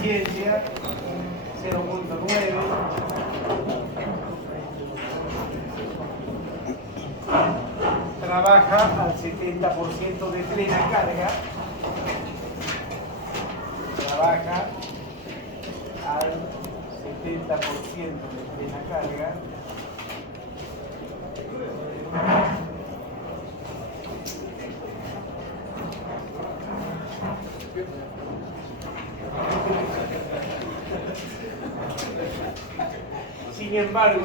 eficiencia 0.9. Trabaja al 70% de plena carga. Trabaja al 70% de plena carga. Sin embargo,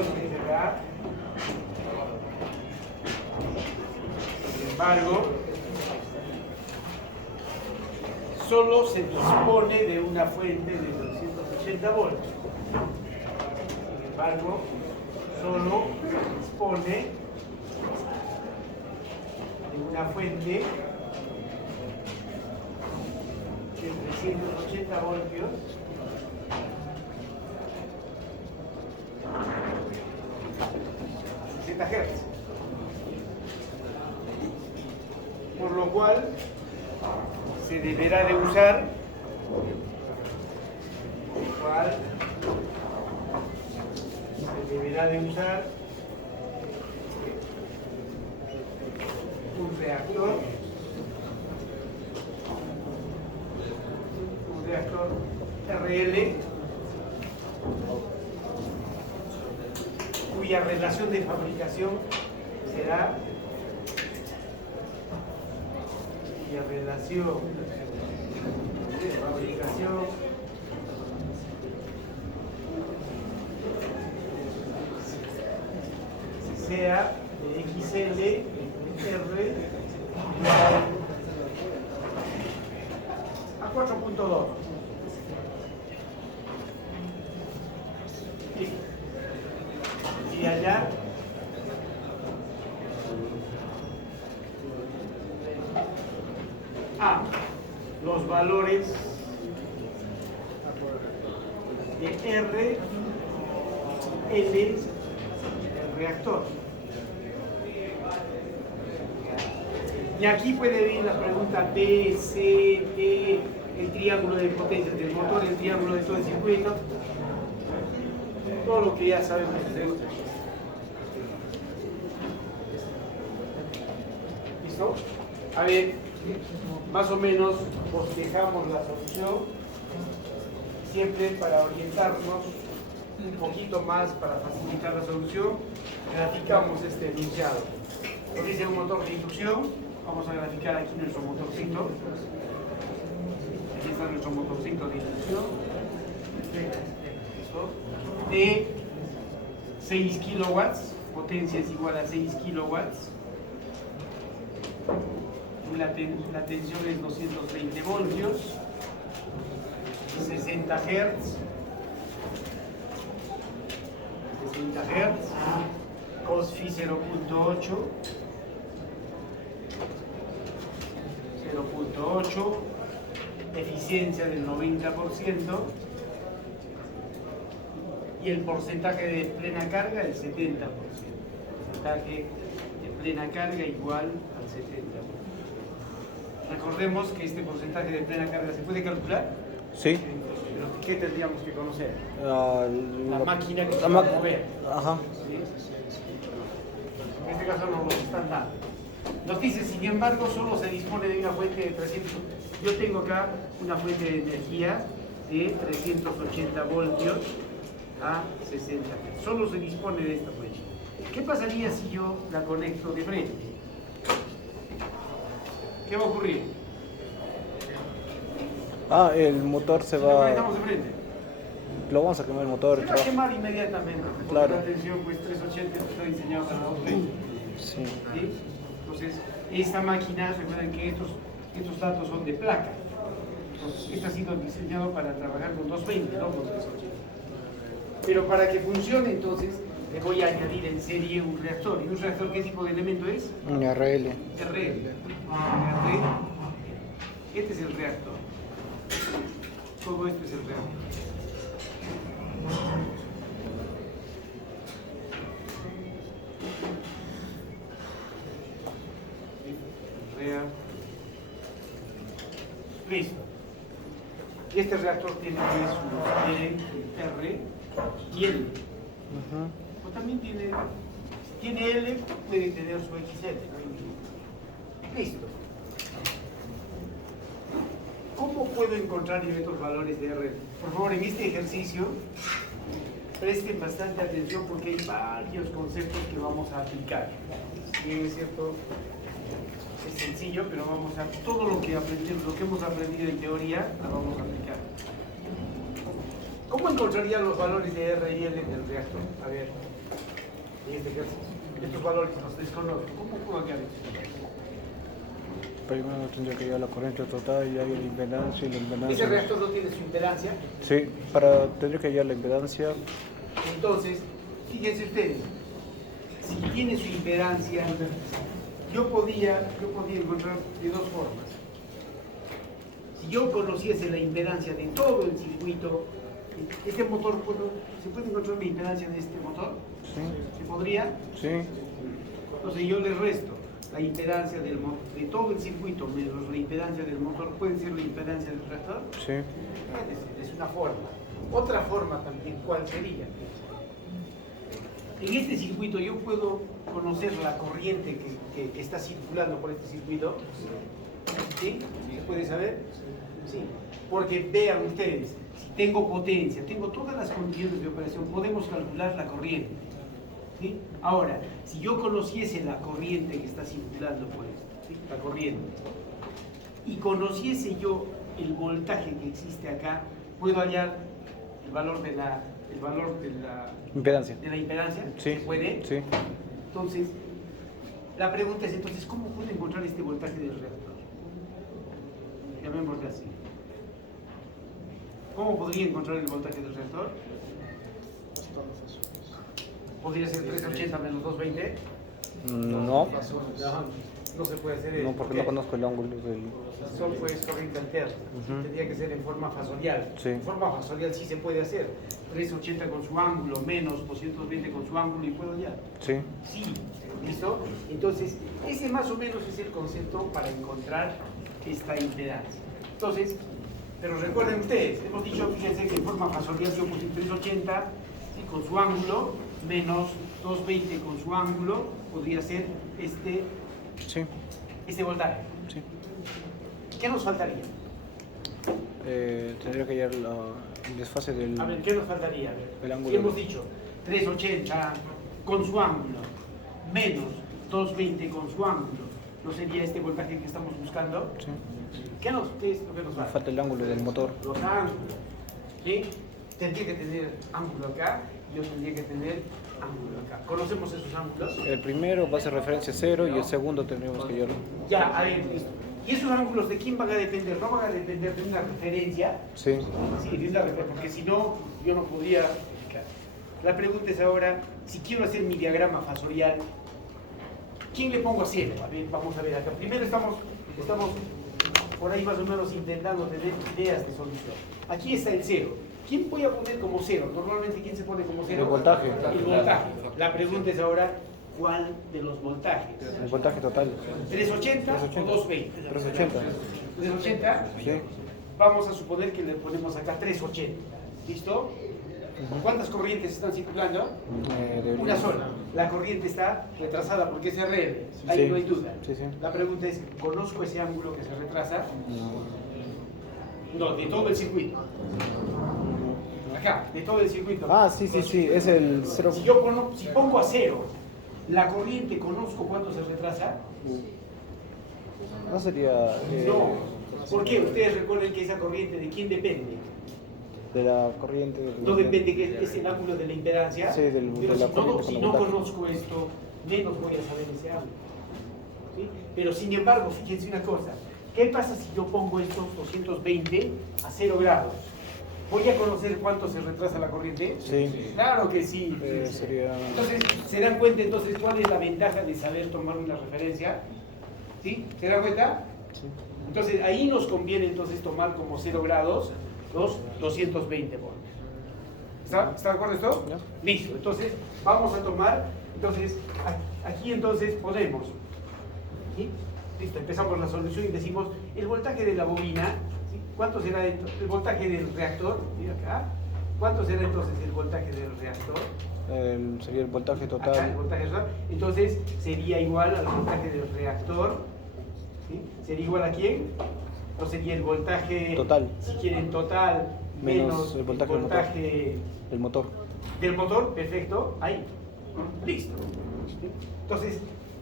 solo se dispone de una fuente de 280 voltios. Sin embargo, solo se dispone de una fuente de 380 voltios. Hz. Por lo cual se deberá de usar un reactor RL cuya relación de fabricación será sea de XL R a 4.2. Y allá los valores de R, L, el reactor. Y aquí puede venir la pregunta B, C, D, el triángulo de potencias del motor, el triángulo de todo el circuito, todo lo que ya sabemos hacer. ¿Listo? A ver, más o menos bosquejamos la solución, siempre para orientarnos un poquito más, para facilitar la solución, graficamos este enunciado. Nos dice un motor de inducción, vamos a graficar aquí nuestro motorcito. Aquí está nuestro motorcito de inducción. De 6 kilowatts, potencia es igual a 6 kilowatts. La tensión es 220 voltios, 60 Hz, cos phi 0.8, eficiencia del 90% y el porcentaje de plena carga el 70%. Porcentaje de plena carga igual al 70%. Recordemos que este porcentaje de plena carga se puede calcular. Sí. Pero ¿qué tendríamos que conocer? La máquina que se va a mover. Ajá. ¿Sí? En este caso nos lo están dando. Nos dice, sin embargo, solo se dispone de una fuente de 300. Yo tengo acá una fuente de energía de 380 voltios a 60 Hz. Solo se dispone de esta fuente. ¿Qué pasaría si yo la conecto de frente? ¿Qué va a ocurrir? El motor se Si lo va. conectamos de frente, Lo vamos a quemar el motor. se va a quemar inmediatamente. Porque Claro. la tensión, pues 380 está diseñado para 220. Sí. ¿Sí? Entonces, esta máquina, recuerden que estos datos son de placa. Entonces, esta ha sido diseñado para trabajar con 220, no con 380. Pero para que funcione, entonces, le voy a añadir en serie un reactor. ¿Y un reactor qué tipo de elemento es? Un RL. RL. Este es el reactor. Todo esto es el reactor. Listo. Y este reactor tiene su L, R y L. O también tiene L, puede tener su XL. Listo. ¿Cómo puedo encontrar yo estos valores de R? Por favor, en este ejercicio presten bastante atención porque hay varios conceptos que vamos a aplicar. Si bien es cierto, es sencillo, pero vamos a todo lo que aprendemos, lo que hemos aprendido en teoría, lo vamos a aplicar. ¿Cómo encontraría los valores de R y L en el reactor? A ver, en este ejercicio, estos valores los desconozco. ¿Cómo puedo hallar esto? Primero tendría que llevar la corriente total y ahí la impedancia y la impedancia. ¿Ese reactor no tiene su impedancia? Sí, tendría que llevar la impedancia. Entonces, fíjense ustedes, si tiene su impedancia, yo podía encontrar de dos formas. Si yo conociese la impedancia de todo el circuito, este motor, ¿se puede encontrar la impedancia de este motor? Sí. ¿Se podría? Sí. Entonces yo le resto la impedancia de todo el circuito menos la impedancia del motor. ¿Puede ser la impedancia del reactor? Sí. Puede ser, es una forma. Otra forma también, ¿cuál sería? En este circuito yo puedo conocer la corriente que está circulando por este circuito. ¿Sí? ¿Se puede saber? Sí. Porque vean ustedes, si tengo potencia, tengo todas las condiciones de operación, podemos calcular la corriente. ¿Sí? Ahora, si yo conociese la corriente que está circulando por esto, ¿sí? La corriente, y conociese yo el voltaje que existe acá, puedo hallar el valor de la Impedancia. de la impedancia. Sí. ¿Se puede? Sí. Entonces, la pregunta es entonces, ¿cómo puedo encontrar este voltaje del reactor? Llamémosle así. ¿Cómo podría encontrar el voltaje del reactor? ¿Podría ser 380 menos 220? No. No se puede hacer eso. No, porque no conozco el ángulo del... Solo es corriente alterna. Tendría que ser en forma fasorial. Sí. En forma fasorial sí se puede hacer. 380 con su ángulo menos 220 con su ángulo y puedo ya. Sí. Sí. ¿Listo? Entonces, ese más o menos es el concepto para encontrar esta impedancia. Entonces, pero recuerden ustedes, hemos dicho, fíjense que en forma fasorial yo puse 380 ¿sí? Con su ángulo menos 220 con su ángulo, podría ser este voltaje. Sí. ¿Qué nos faltaría? Tendría que hallar el desfase del... A ver, ¿qué nos faltaría? A ver, El ángulo. si hemos dicho 380 con su ángulo menos 220 con su ángulo, ¿no sería este voltaje que estamos buscando? Sí. ¿Qué es lo que nos falta? Falta el ángulo del motor. Los ángulos. ¿Sí? Tendría que tener ángulo acá, yo tendría que tener ángulo acá. ¿Conocemos esos ángulos? El primero va a ser referencia 0 y el segundo tendríamos que hallarlo. Ya, a ver, listo. ¿Y esos ángulos de quién van a depender? ¿No van a depender de una referencia? Sí. Sí, de una referencia, porque si no, yo no podría explicar. La pregunta es ahora, si quiero hacer mi diagrama fasorial, ¿quién le pongo a 0? A ver, vamos a ver acá. Primero estamos por ahí más o menos intentando tener ideas de solución. Aquí está el 0. ¿Quién voy a poner como 0? Normalmente, ¿quién se pone como 0? El voltaje. El voltaje. La pregunta es ahora, ¿cuál de los voltajes? El voltaje total. ¿380 o 220? 380. ¿380? Sí. Vamos a suponer que le ponemos acá 380. ¿Listo? ¿Cuántas corrientes están circulando? Una sola. La corriente está retrasada porque es RR. Ahí Sí. no hay duda. Sí, sí. La pregunta es, ¿conozco ese ángulo que se retrasa? No, de todo el circuito. Acá, de todo el circuito. Ah, sí, es el 0. Si pongo a 0, la corriente, ¿conozco cuánto se retrasa? No sería... No. ¿Por qué? Ustedes recuerden que esa corriente, ¿de quién depende? De la corriente... No depende que es el ángulo de la impedancia. Sí, pero de la corriente si con no el voltaje. conozco esto, menos voy a saber ese ángulo. ¿Sí? Pero sin embargo, fíjense una cosa. ¿Qué pasa si yo pongo estos 220 a 0 grados? ¿Voy a conocer cuánto se retrasa la corriente? Sí. Claro que sí. Sería... Entonces, ¿se dan cuenta entonces cuál es la ventaja de saber tomar una referencia? ¿Sí? ¿Se dan cuenta? Sí. Entonces, ahí nos conviene entonces tomar como 0 grados los 220 voltios. ¿Está de acuerdo esto? Ya. Listo. Entonces, vamos a tomar, entonces, aquí entonces ponemos, ¿sí? Listo, empezamos la solución y decimos, el voltaje de la bobina, ¿sí? ¿Cuánto será el voltaje del reactor? Mira acá. ¿Cuánto será entonces el voltaje del reactor? Sería el voltaje total. Acá, el voltaje total. Entonces sería igual al voltaje del reactor. ¿Sí? ¿Sería igual a quién? ¿No sería el voltaje Total. Si quieren total menos el voltaje del motor? Del motor, perfecto. Ahí. Listo. ¿Sí? Entonces,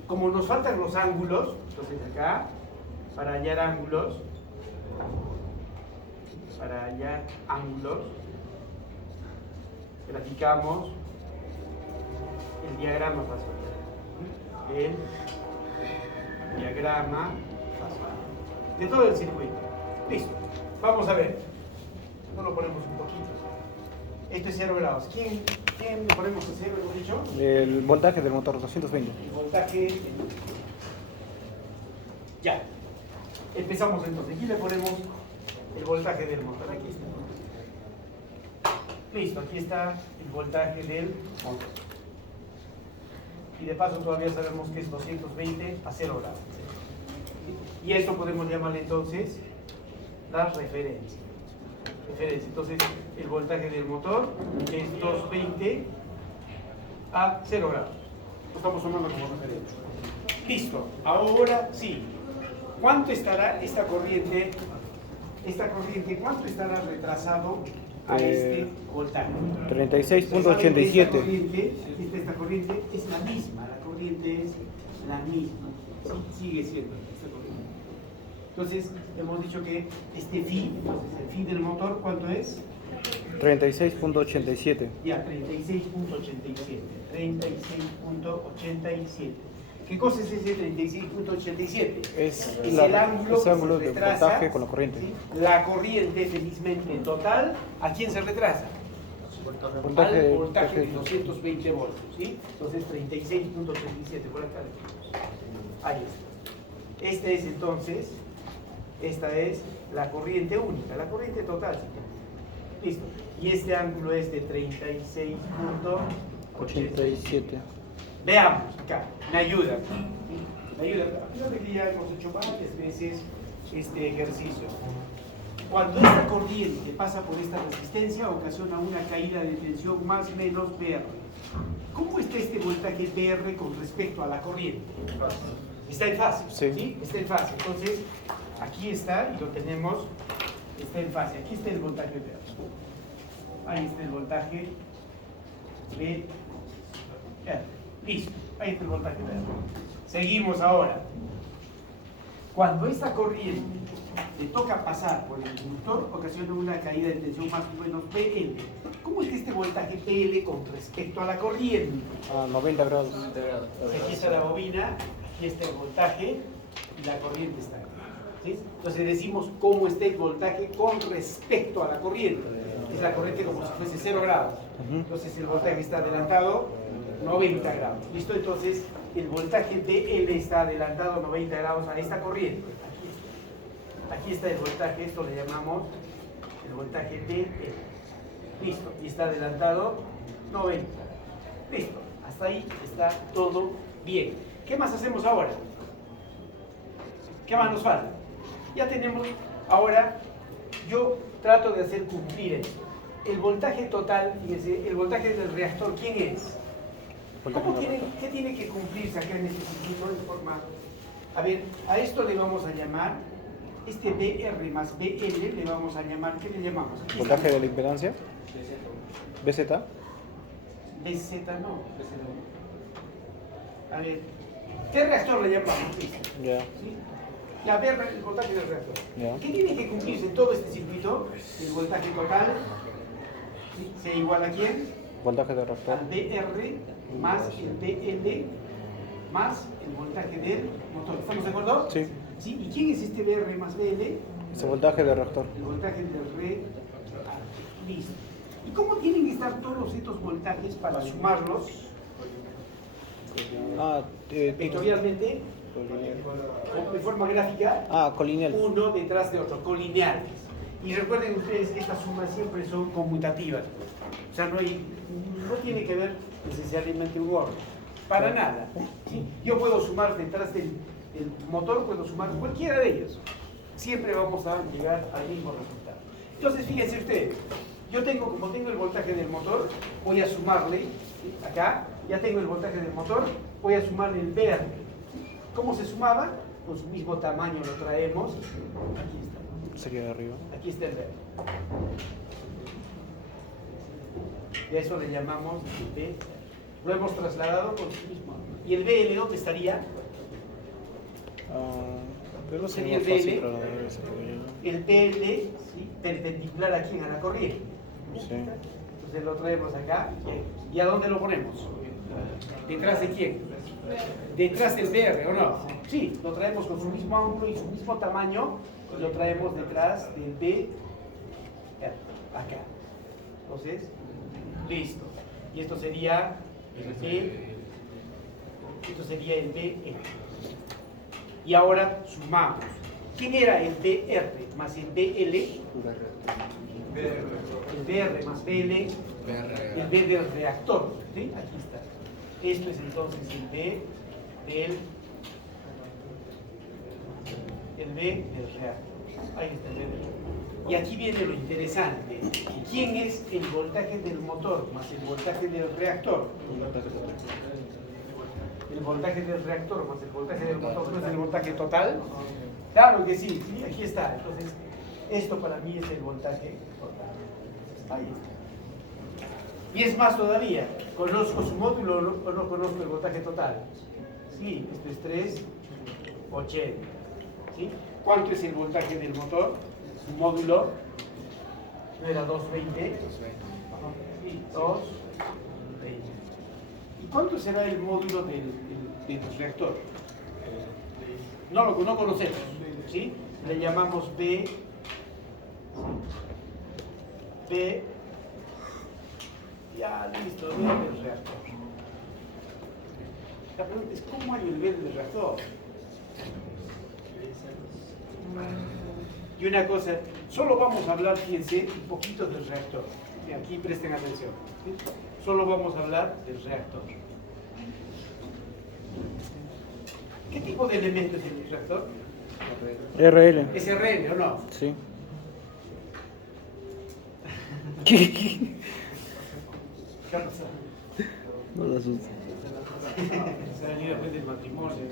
como nos faltan los ángulos, entonces acá, para hallar ángulos, graficamos el diagrama fasorial. El diagrama fasorial de todo el circuito. Listo. Vamos a ver. No lo ponemos un poquito. Esto es 0 grados. ¿Quién lo ponemos a 0, hemos dicho? El voltaje del motor, 220. El voltaje. Ya. Empezamos entonces. Aquí le ponemos el voltaje del motor. Aquí está. Listo, aquí está el voltaje del motor. Y de paso todavía sabemos que es 220 a 0 grados. Y a esto podemos llamarle entonces la referencia. Entonces, el voltaje del motor es 220 a 0 grados. Lo estamos tomando como referencia. Listo. Ahora sí. ¿Cuánto estará esta corriente? ¿Cuánto estará retrasado a este voltaje? 36.87. Esta corriente es la misma. La corriente es la misma. Sí, sigue siendo esta corriente. Entonces, hemos dicho que este phi, entonces el phi del motor, ¿cuánto es? 36.87. Ya, 36.87. 36.87. ¿Qué cosa es ese 36.87? Es el ángulo, ese ángulo de retrasa, voltaje con la corriente. ¿sí? La corriente, felizmente, total, ¿a quién se retrasa? Al voltaje de 220 voltios, ¿sí? Entonces 36.87, por acá. Ahí está. Esta es la corriente única, la corriente total. Listo. Y este ángulo es de 36.87. Veamos acá, me ayuda. Fíjate que ya hemos hecho varias veces este ejercicio. Cuando esta corriente pasa por esta resistencia, ocasiona una caída de tensión más o menos VR. ¿Cómo está este voltaje VR con respecto a la corriente? Está en fase, ¿sí? Está en fase. Entonces, aquí está, y lo tenemos, está en fase. Aquí está el voltaje VR. Ahí está el voltaje VR. Listo, ahí está el voltaje VR. Seguimos ahora. Cuando esta corriente le toca pasar por el inductor, ocasiona una caída de tensión más o menos PL. ¿Cómo está este voltaje PL con respecto a la corriente? A 90 grados. Aquí está la bobina, aquí está el voltaje y la corriente está aquí. ¿Sí? Entonces decimos cómo está el voltaje con respecto a la corriente. Es la corriente como si fuese 0 grados. Entonces el voltaje está adelantado 90 grados. ¿Listo? Entonces el voltaje PL está adelantado 90 grados a esta corriente. Aquí está el voltaje, esto le llamamos el voltaje PL. Listo, y está adelantado 90. Listo, hasta ahí está todo bien. ¿Qué más hacemos ahora? ¿Qué más nos falta? Ya tenemos, ahora yo trato de hacer cumplir esto. El voltaje total, fíjense, el voltaje del reactor, ¿quién es? ¿Qué tiene que cumplirse acá en este circuito de forma? A ver, a esto le vamos a llamar, este BR más BL le vamos a llamar, ¿qué le llamamos? Aquí ¿Voltaje de la impedancia? ¿BZ? BZ no. A ver, ¿qué reactor le llamamos? Ya. ¿Sí? La BR, el voltaje del reactor. Ya. ¿Qué tiene que cumplirse en todo este circuito? El voltaje total, ¿sí? ¿Sea igual a quién? Voltaje de reactor. Al BR más el BL más el voltaje del motor. ¿Estamos de acuerdo? Sí. ¿Sí? ¿Y quién es este BR más BL? Ese voltaje de reactor. El voltaje del reactor. Listo. ¿Y cómo tienen que estar todos estos voltajes para sumarlos vectorialmente, de forma gráfica? Colineal. Uno detrás de otro, colineales. Y recuerden ustedes que estas sumas siempre son conmutativas. O sea, no tiene que ver necesariamente un orden. Para nada. ¿Sí? Yo puedo sumar detrás del motor, puedo sumar cualquiera de ellos. siempre vamos a llegar al mismo resultado. Entonces, fíjense ustedes, como tengo el voltaje del motor, voy a sumarle, acá, ya tengo el voltaje del motor, voy a sumarle el VR. ¿Cómo se sumaba? Con su mismo tamaño lo traemos. Aquí está. Sería de arriba. Aquí está el VR. Y a eso le llamamos B. Lo hemos trasladado con su mismo. ¿Y el BL dónde estaría? Pero Sería sería el fácil BL. trasladar ese problema. El BL, ¿sí? Perpendicular aquí a la corriente. Sí. Entonces lo traemos acá. ¿Y a dónde lo ponemos? ¿Detrás de quién? Detrás del BR, ¿o no? Sí, lo traemos con su mismo ángulo y su mismo tamaño. Y lo traemos detrás del B. Acá. Entonces, listo. Y esto sería el B. Esto sería el BR. Y ahora sumamos. ¿Quién era el BR más el BL? El BR más BL, el B del reactor. ¿Sí? Aquí está. Esto es entonces el B del reactor. Ahí está el B del reactor. Y aquí viene lo interesante. ¿Quién es el voltaje del motor más el voltaje del reactor? El voltaje del reactor más el voltaje del motor, ¿no es el voltaje total? Claro que sí, ¿sí? Aquí está. Entonces, esto para mí es el voltaje total. Ahí está. Y es más todavía, ¿conozco su módulo o no conozco el voltaje total? Sí, esto es 380. ¿Sí? ¿Cuánto es el voltaje del motor? Su módulo, ¿no era 220? Sí, 220. ¿Y cuánto será el módulo del reactor? No lo conocemos, ¿sí? Le llamamos B, ya listo, B del reactor. La pregunta es, ¿cómo hay el B del reactor? Y una cosa, solo vamos a hablar, fíjense, un poquito del reactor. Y aquí presten atención, ¿sí? Solo vamos a hablar del reactor. ¿Qué tipo de elemento es el reactor? RL. ¿Es RL o no? Sí. ¿Qué pasa? No lo asustes. Se ha venido después del matrimonio.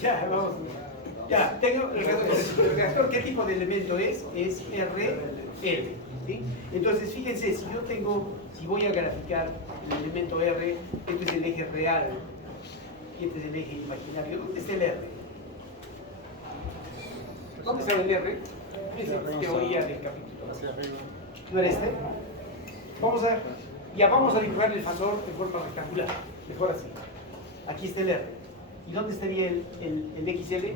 Ya, vamos. Ya, tengo el reactor. ¿Qué tipo de elemento es? Es RL. ¿Sí? Entonces, fíjense, si voy a graficar el elemento R, este es el eje real y este es el eje imaginario. ¿Dónde está el R? ¿Dónde está el R? Esa es teoría del capítulo. ¿No era este? Vamos a dibujar el fasor de forma rectangular. Mejor así. Aquí está el R. ¿Y dónde estaría el XL?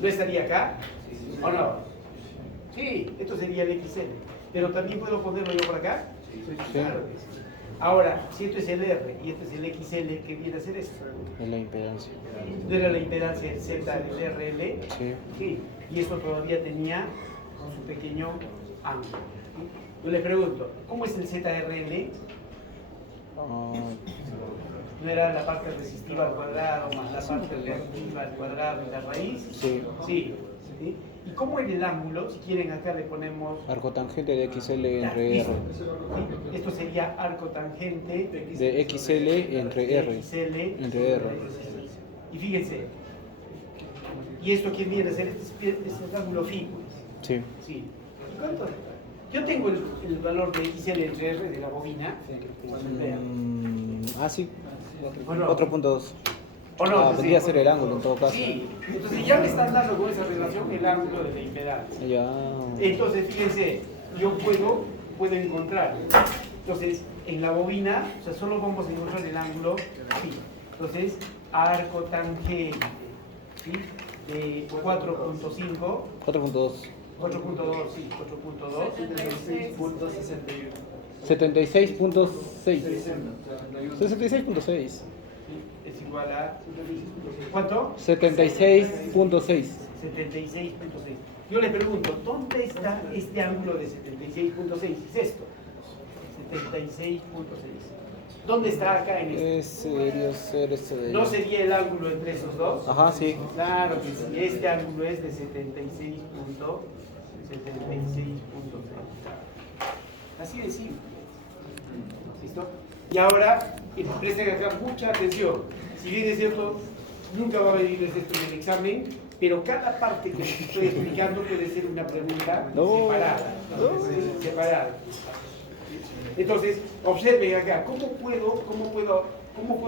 ¿No estaría acá? ¿O no? Sí, esto sería el XL. Pero también puedo ponerlo yo por acá. Sí. Claro que sí. Ahora, si esto es el R y este es el XL, ¿qué viene a ser esto? Es la impedancia. ¿No era la impedancia del Z del RL? Sí. Sí. Y esto todavía tenía su pequeño ángulo. ¿Sí? Yo le pregunto, ¿cómo es el ZRL? ¿No era la parte resistiva al cuadrado más la parte reactiva al cuadrado y la raíz? Sí. Sí. ¿Sí? ¿Y cómo en el ángulo? Si quieren acá le ponemos... Arco tangente de XL entre R. ¿Sí? Esto sería arco tangente De XL entre R. XL Entre R. Y fíjense, ¿y esto quién viene a ser? Este es el ángulo phi, pues. Sí. Sí. ¿Y cuánto? Yo tengo el valor de XL entre R de la bobina. Sí. ¿O no? 4.2. ¿O no? Vendría a ser el ángulo en todo caso. Sí, entonces ya me están dando con esa relación el ángulo de la impedancia. Ya. Entonces, fíjense, yo puedo encontrar. Entonces, en la bobina, o sea, solo vamos a encontrar el ángulo phi. Entonces, arco tangente, ¿sí? De 4.5. 4.2. 4.2, sí, 4.2. 76.6. 66.6. Es igual a... ¿Cuánto? 76.6. 76.6. Yo le pregunto, ¿dónde está este ángulo de 76.6? Es esto. 76.6. ¿Dónde está acá en este? Sería ser este de... ¿No sería el ángulo entre esos dos? Ajá, sí. Claro que sí, este ángulo es de 76.6. Así de simple. ¿Listo? Y ahora, presten acá mucha atención. Si bien es cierto, nunca va a venirles esto en el examen, pero cada parte que les estoy explicando puede ser una pregunta separada. Separada. Entonces, observen acá, ¿cómo puedo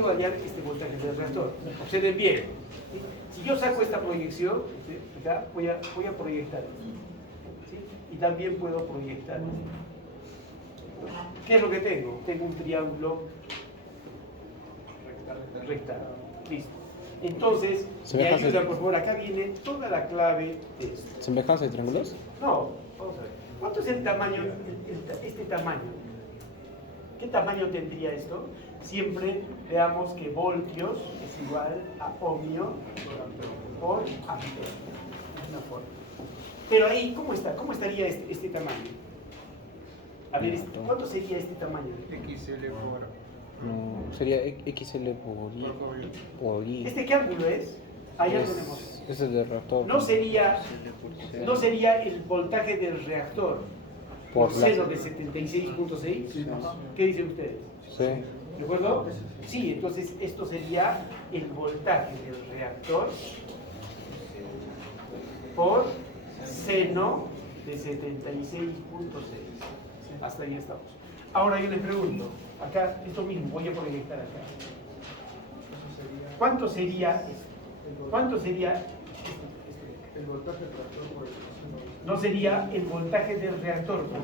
hallar este voltaje del reactor? Observen bien. Si yo saco esta proyección, acá voy a proyectar. ¿Sí? Y también puedo proyectar. ¿Qué es lo que tengo? Tengo un triángulo rectangular. Listo. Entonces, me ayuda, por favor, acá viene toda la clave de esto. ¿Semejanza de triángulos? No, vamos a ver. ¿Cuánto es el tamaño, este tamaño? ¿Qué tamaño tendría esto? Siempre veamos que voltios es igual a ohmio por ampere. Es una forma. Pero ahí, ¿cómo está? ¿Cómo estaría este tamaño? A ver, ¿cuánto sería este tamaño? XL por... No, sería XL por I. ¿Este qué ángulo es? Allá tenemos. Ese es del reactor. No sería el voltaje del reactor por seno de 76.6. ¿Qué dicen ustedes? Sí. ¿De acuerdo? Sí, entonces esto sería el voltaje del reactor por seno de 76.6. Hasta ahí estamos. Ahora yo les pregunto, acá esto mismo, voy a proyectar acá. ¿Cuánto sería esto? ¿Cuánto sería el voltaje del reactor por el... No sería el voltaje del reactor por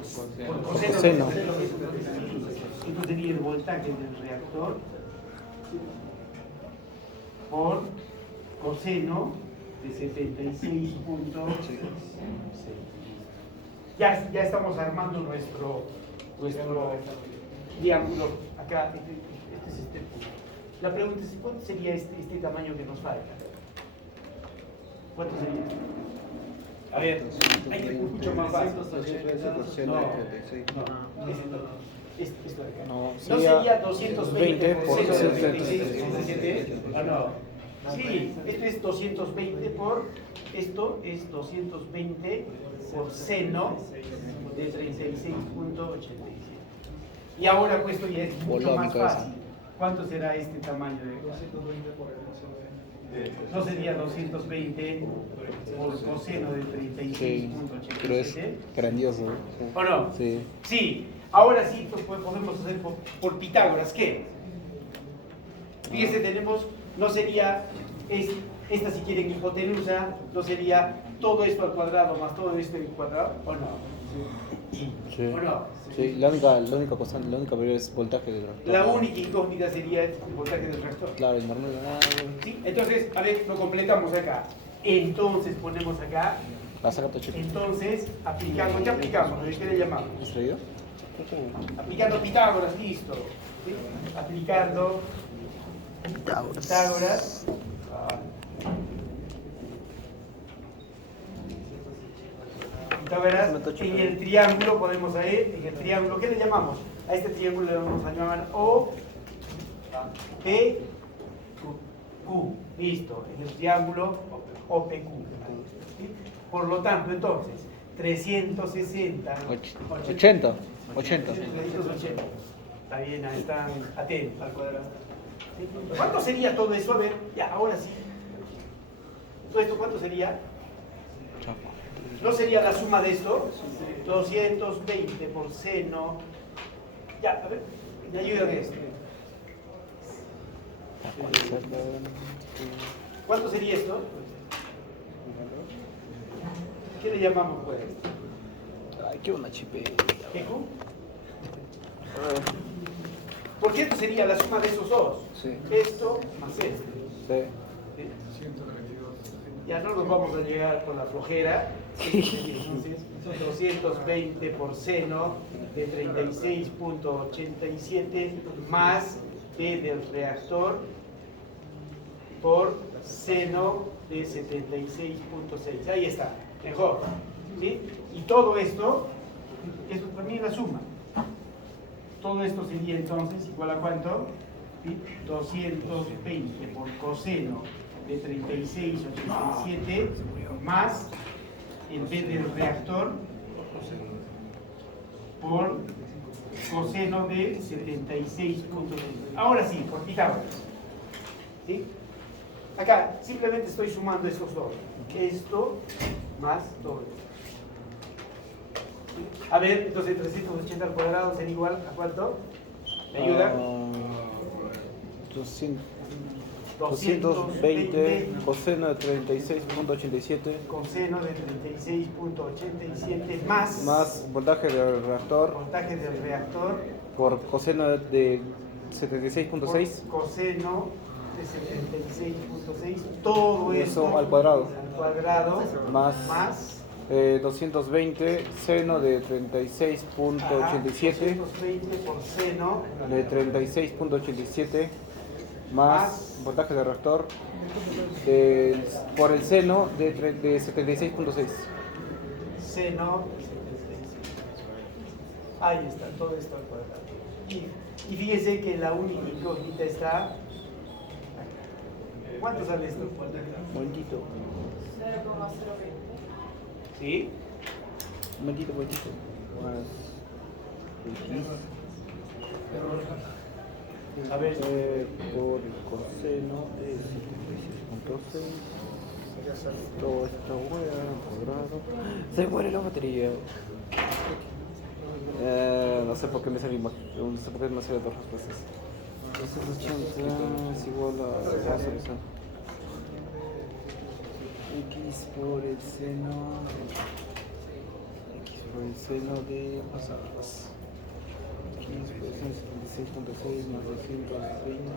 coseno. Esto sería el voltaje del reactor por coseno de 76.6. Ya estamos armando nuestro triángulo. Acá, este es este punto. La pregunta es, ¿cuánto sería este tamaño que nos falta? ¿Cuánto sería? A ver, hay que mucho más fácil. No, esto de acá. No, ¿No sería 220 por seno de 36.7? Ah, no. Sí, esto es 220 por, esto es 220 por seno de 36.87. Y ahora pues esto ya es mucho más fácil. ¿Cuánto será este tamaño de acá? ¿No sería 220 por coseno de 36.87? Pero es grandioso. ¿O no? Sí. Sí. Ahora sí pues, podemos hacer por Pitágoras. ¿Qué? Fíjense, tenemos, no sería, esta si quieren hipotenusa, no sería todo esto al cuadrado más todo esto al cuadrado, ¿o no? Sí. ¿O no? Sí, la única constante, la única variable es voltaje del reactor. La única incógnita sería el voltaje del reactor. Claro, el normal. ¿Sí? Entonces, a ver, lo completamos acá. Entonces ponemos acá. Entonces, aplicando, ¿qué aplicamos? ¿Qué le llamamos? ¿Extraído? Aplicando Pitágoras, listo. ¿Sí? Aplicando Pitágoras. Pitágoras, en el triángulo podemos ir, en el triángulo, ¿qué le llamamos? A este triángulo le vamos a llamar O, P, Q. Listo, en el triángulo OPQ. ¿Sí? Por lo tanto, entonces, 360. 80. 380. Está bien, ahí están atentos al cuadrado. ¿Sí? ¿Cuánto sería todo eso? A ver, ya, ahora sí. ¿Todo esto cuánto sería? ¿No sería la suma de esto? 220 por seno. Ya, a ver, me ayudan esto. ¿Cuánto sería esto? ¿Qué le llamamos pues? Ay, qué una chipeta. ¿Qué Q? Porque esto sería la suma de esos dos. Sí. Esto más esto. Sí. Ya no nos vamos a llegar con la flojera. Entonces, 220 por seno de 36.87 más P del reactor por seno de 76.6. Ahí está, mejor. ¿Sí? Y todo esto, también es la suma. todo esto sería entonces igual a ¿cuánto? ¿Sí? 220 por coseno de 36,87 más el B del reactor por coseno de 76,5. Ahora sí, fijamos. ¿Sí? Acá simplemente estoy sumando estos dos. Esto más todo esto. ¿Sí? A ver, entonces 380 al cuadrado sería igual a ¿cuánto? ¿Me ayuda? 220 coseno de 36,87 coseno de 36,87 más voltaje del reactor por coseno de 76,6 coseno de 76,6 todo eso al cuadrado más 220 seno de 36,87 220 por seno de 36,87 más voltaje del reactor por el seno de 76,6. Seno, ahí está, todo esto al cuadrado. Y fíjese que la única incógnita está acá. ¿Cuánto sale esto? Momentito. 0,020. ¿Sí? Momentito. Más X. A ver. Por el coseno de 76,6. Todo esta hueá cuadrado. Se muere la batería. No sé por qué me salió mal. No sé por qué me salió dos respuestas. 280 es igual a. Vamos a revisar. X por el seno. X por el seno de. Pasadas. X por el seno 76,6 más 220.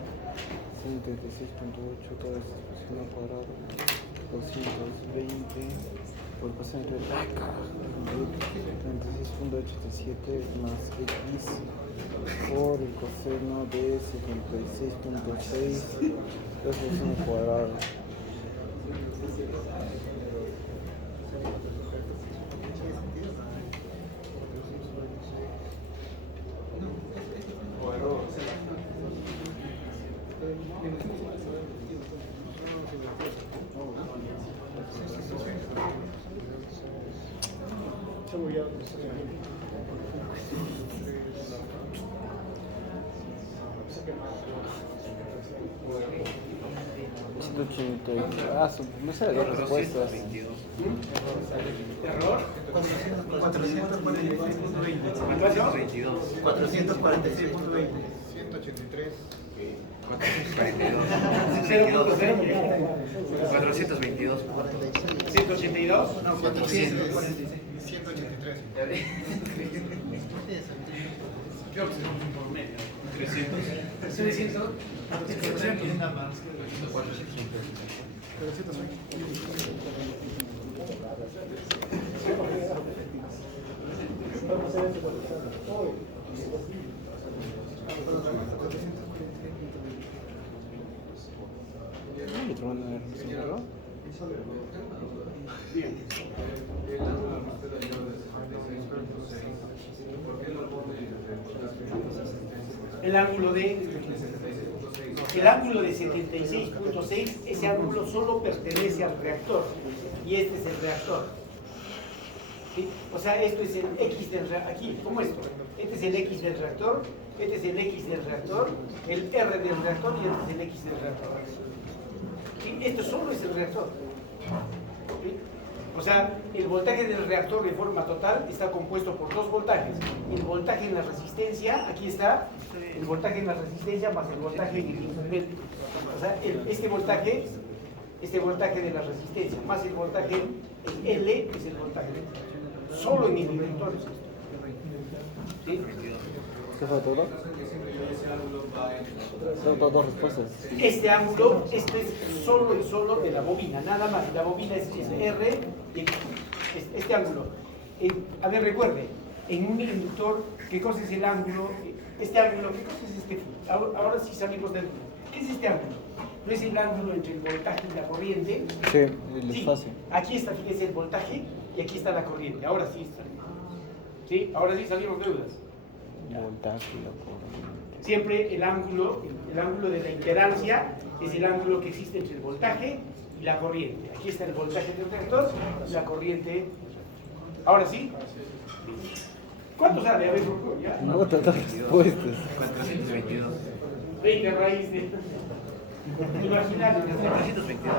136,8. Toda esta expresión al cuadrado. 220 por coseno de 36,87 más X por el coseno de 76,6 la expresión al cuadrado. No sé, dos respuestas. ¿Error? 446.20. 446.20. 183. 422. 182. No, 446. 183. Creo que es un por medio. 300. 300. 420. Bien. El ángulo de 76,6, ese ángulo solo pertenece al reactor y este es el reactor. ¿Sí? O sea, esto es el X del reactor, aquí, como esto. Este es el X del reactor, este es el X del reactor, el R del reactor y este es el X del reactor. ¿Sí? Esto solo es el reactor. ¿Sí? O sea, el voltaje del reactor de forma total está compuesto por dos voltajes. El voltaje en la resistencia, aquí está, el voltaje en la resistencia más el voltaje en el instrumento. O sea, este voltaje de la resistencia más el voltaje, el L es el voltaje. Solo en el inductor es esto. ¿Sí? ¿Qué fue todo? Son dos respuestas. Este ángulo, esto es solo y solo de la bobina, nada más. La bobina es R y este ángulo. A ver, recuerde, en un inductor, ¿qué cosa es el ángulo? Este ángulo, ¿qué cosa es este? Ahora sí salimos del... ¿Qué es este ángulo? ¿No es el ángulo entre el voltaje y la corriente? Sí, el espacio. Aquí está, fíjese, el voltaje y aquí está la corriente. Ahora sí está. ¿Sí? Ahora sí salimos de dudas. Voltaje y la corriente. Siempre el ángulo de la imperancia es el ángulo que existe entre el voltaje y la corriente. Aquí está el voltaje del reactor y la corriente. Ahora sí. ¿Cuánto sale? A ver, por favor, ¿ya? No, todas las respuestas. 422. 20 raíz de... Imaginario. 422.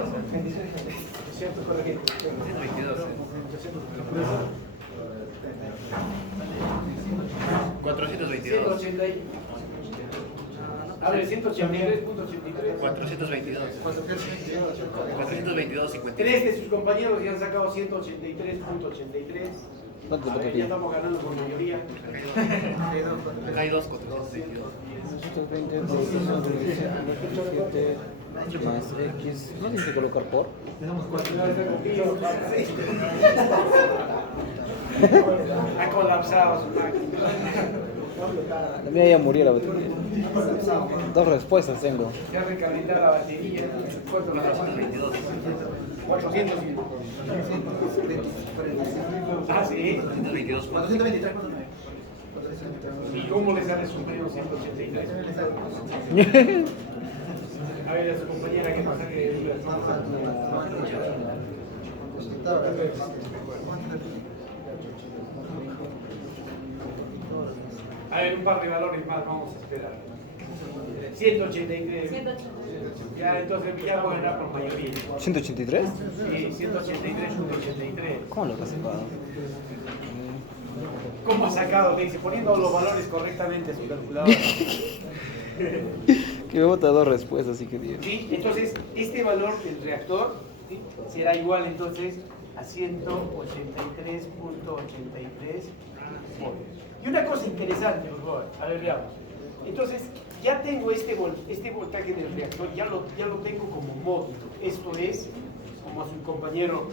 422. 422. 180. A ver, 183.83. 422. 422.53. Tres de sus compañeros ya han sacado 183.83. ¿Cuánto A le ver, toca? ya estamos ganando por mayoría. Acá hay dos 422. 120 más X. ¿No tienes que colocar por? Ha colapsado su máquina. La mía ya murió la batería. Dos respuestas tengo. Se ha recalentado la batería. ¿Cuánto la 422. 400. Ah, sí. 422. 423. ¿Y cómo les sale su menos 183? A ver, a su compañera, ¿qué pasa? A ver, un par de valores más, vamos a esperar. 183. 183. Ya, entonces ya pueden dar por mayoría. ¿183? Sí, 183, 183. ¿Cómo lo has sacado? ¿Cómo ha sacado? Le dice, poniendo los valores correctamente a su calculadora. Que me bota dos respuestas, así que digo. ¿Sí? Entonces, este valor del reactor, ¿sí?, será igual entonces a 183.83 volts. Y una cosa interesante, por favor, a ver, veamos. Entonces, ya tengo este voltaje del reactor, ya lo tengo como módulo. Esto es, como su compañero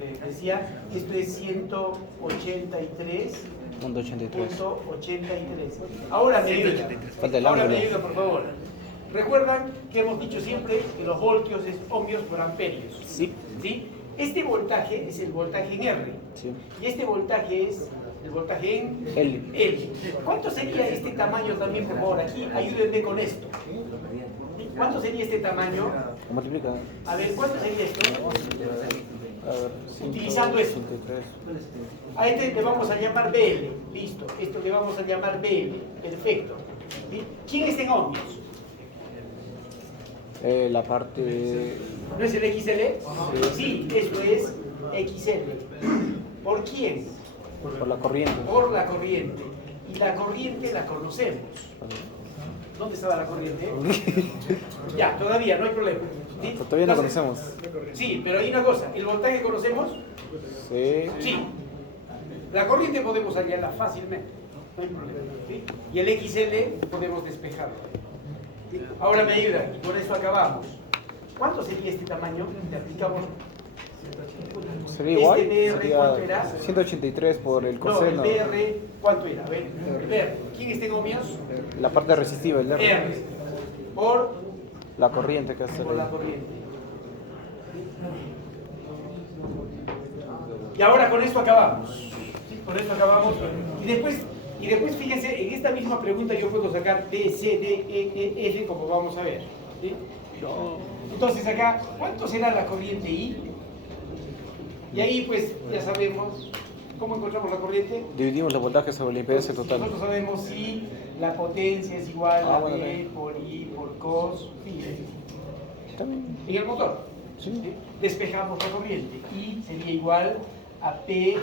le decía, esto es 183.83. Punto 83. Ahora me ayuda. 183. Falta el Ahora me ángulo. ayuda, por favor. Recuerdan que hemos dicho siempre que los voltios es ohmios por amperios. Sí. ¿Sí? Este voltaje es el voltaje en R. Sí. Y este voltaje es el voltaje en L. L. ¿Cuánto sería este tamaño también, por favor? Aquí ayúdenme con esto. ¿Cuánto sería este tamaño? Multiplica. A ver, ¿cuánto sería esto? A ver, Utilizando eso. 183. A este le vamos a llamar BL. Listo. Esto le vamos a llamar BL. Perfecto. ¿Sí? ¿Quién está en ohmios? La parte. ¿No es el XL? Sí, eso es XL. ¿Por quién? Por la corriente. Por la corriente. Y la corriente la conocemos. ¿Dónde estaba la corriente? Ya, todavía, no hay problema. ¿Sí? Pero todavía no Entonces, conocemos. Sí, pero hay una cosa. ¿El voltaje conocemos? Sí. Sí. La corriente podemos hallarla fácilmente. No hay problema. ¿Sí? Y el XL podemos despejarlo. ¿Sí? Ahora me ayuda, y con esto acabamos. ¿Cuánto sería este tamaño? Le aplicamos. Sería igual. ¿Este BR cuánto era? 183 por el No, coseno. el BR, ¿cuánto era? A ver, BR. ¿Quién está en ohmios? La parte resistiva, el R. R. Por La corriente que hace. la corriente. Y ahora con esto acabamos. ¿Sí? Con esto acabamos. Y después fíjense, en esta misma pregunta yo puedo sacar D, C, D, E, F, como vamos a ver. ¿Sí? Entonces acá, ¿cuánto será la corriente I? Y ahí pues ya sabemos cómo encontramos la corriente. Dividimos los voltajes sobre la impedancia total. Nosotros sabemos si la potencia es igual a bueno, B bien. por I por cos phi. También. En el motor. Sí. ¿Sí? Despejamos la corriente. I sería igual a P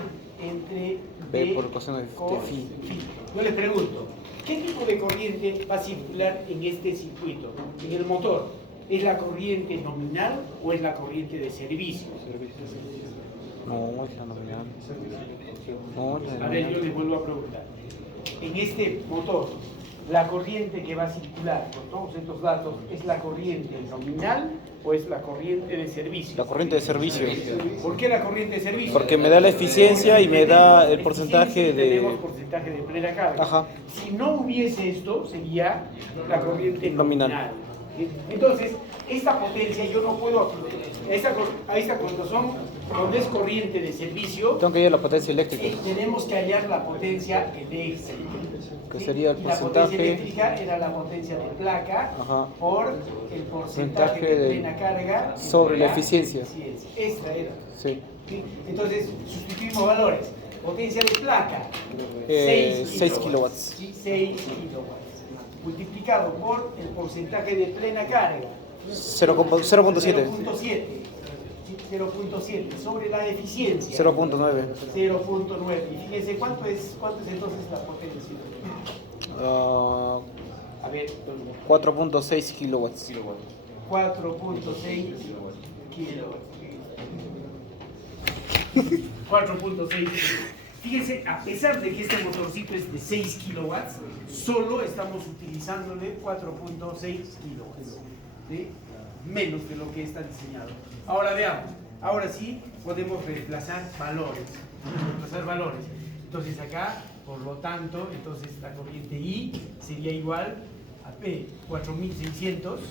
entre B por coseno de cos phi. Yo les pregunto, ¿qué tipo de corriente va a circular en este circuito, en el motor? ¿Es la corriente nominal o es la corriente de servicio? No, es la nominal. No, es la A ver, yo nominal. les vuelvo a preguntar. En este motor, la corriente que va a circular con todos estos datos, ¿es la corriente nominal o es la corriente de servicio? La corriente de servicio. ¿Por qué la corriente de servicio? Porque me da la eficiencia y me da el Eficiencia porcentaje y tenemos de. porcentaje de plena carga. Ajá. Si no hubiese esto, sería la corriente Nominal. nominal. ¿Sí? Entonces, esta potencia yo no puedo aplicar. A esta cuando es corriente de servicio, Tengo que ir a la potencia eléctrica. tenemos que hallar la potencia eléctrica. que ¿sí? sería el Y la potencia porcentaje. eléctrica era la potencia de placa Ajá. por el porcentaje de de- plena carga sobre la eficiencia. Esta era. Sí. ¿Sí? Entonces, sustituimos valores. Potencia de placa, 6 kilowatts. ¿sí? 6 kilowatts. Multiplicado por el porcentaje de plena carga. 0.7. 0.7. ¿sí? 0.7 sobre la eficiencia. 0.9. 0.9. Y fíjense, ¿cuánto es entonces la potencia? A ver, 4.6 kilowatts. 4.6 kilowatts. 4.6. Fíjense, a pesar de que este motorcito es de 6 kilowatts, solo estamos utilizándole 4.6 kilowatts. ¿Sí? Menos de lo que está diseñado. Ahora veamos. Ahora sí podemos reemplazar valores. Entonces acá, por lo tanto, entonces la corriente I sería igual a P 4600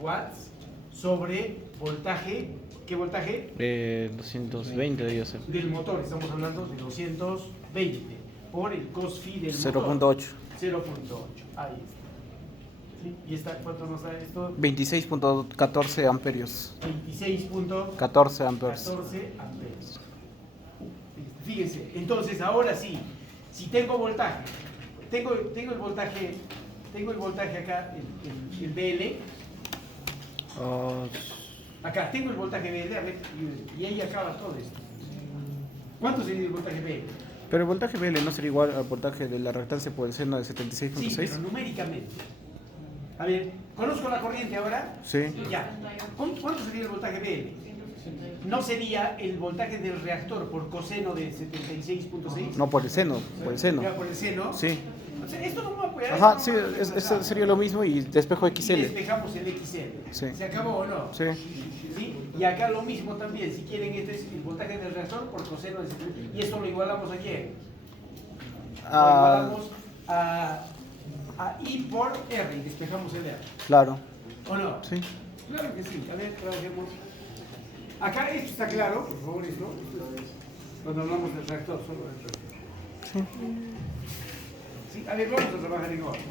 watts sobre voltaje. ¿Qué voltaje? 220 debería ser. Del motor, estamos hablando de 220 por el cos phi del 0.8. motor. 0.8. Ahí está. ¿Sí? ¿Y esta cuánto nos da esto? 26.14 amperios. 26.14 14 amperes. amperes. Fíjense, entonces ahora sí, si tengo voltaje, tengo el voltaje acá, el BL, acá tengo el voltaje BL, a ver, y ahí acaba todo esto. ¿Cuánto sería el voltaje BL? Pero el voltaje BL no sería igual al voltaje de la reactancia por el seno de Sí, 76.6. pero numéricamente. A ver, ¿conozco la corriente ahora? Sí. Ya. ¿Cuánto sería el voltaje BL? ¿No sería el voltaje del reactor por coseno de 76.6? No, por el seno. Por el seno. ¿Ya por el seno? Sí. O sea, esto no me puede. Ajá, sí, eso sería lo mismo y despejo Y XL. despejamos el XL. Sí. ¿Se acabó o no? Sí. ¿Sí? Y acá lo mismo también. Si quieren, este es el voltaje del reactor por coseno de 76. ¿Y esto lo igualamos a quién? Lo igualamos a I por R y despejamos el R. Claro. ¿O no? Sí. Claro que sí. A ver, trabajemos. Acá esto está claro, por favor, esto. Cuando hablamos del reactor, solo del reactor. Sí, a ver, vamos a trabajar en orden.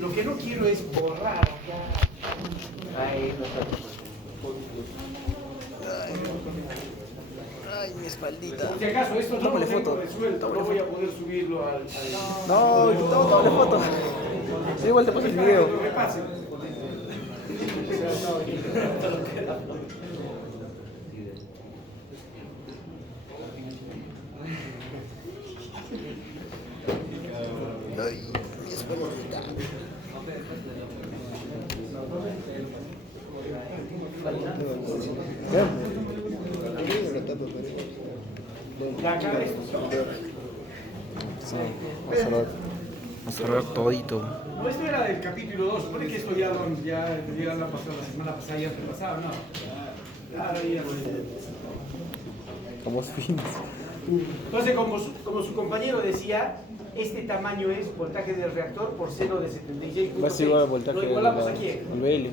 Lo que no quiero es borrar acá. Ay, mi espaldita. Por si acaso esto no lo Tómale tengo foto. resuelto, no voy a poder subirlo al... No, tómale foto. Yo igual te paso el Para que video. lo repasen. Ay, mi espaldita. La cara esto. Sí, vamos a ver todito. No, esto era del capítulo 2, supone que esto ya la semana pasada, ya pasado, no. Ahora ya Estamos finos. Entonces, como su compañero decía, este tamaño es voltaje del reactor por seno de 76.6. Va a ser igual al voltaje ¿Lo igualamos a quién? al BL.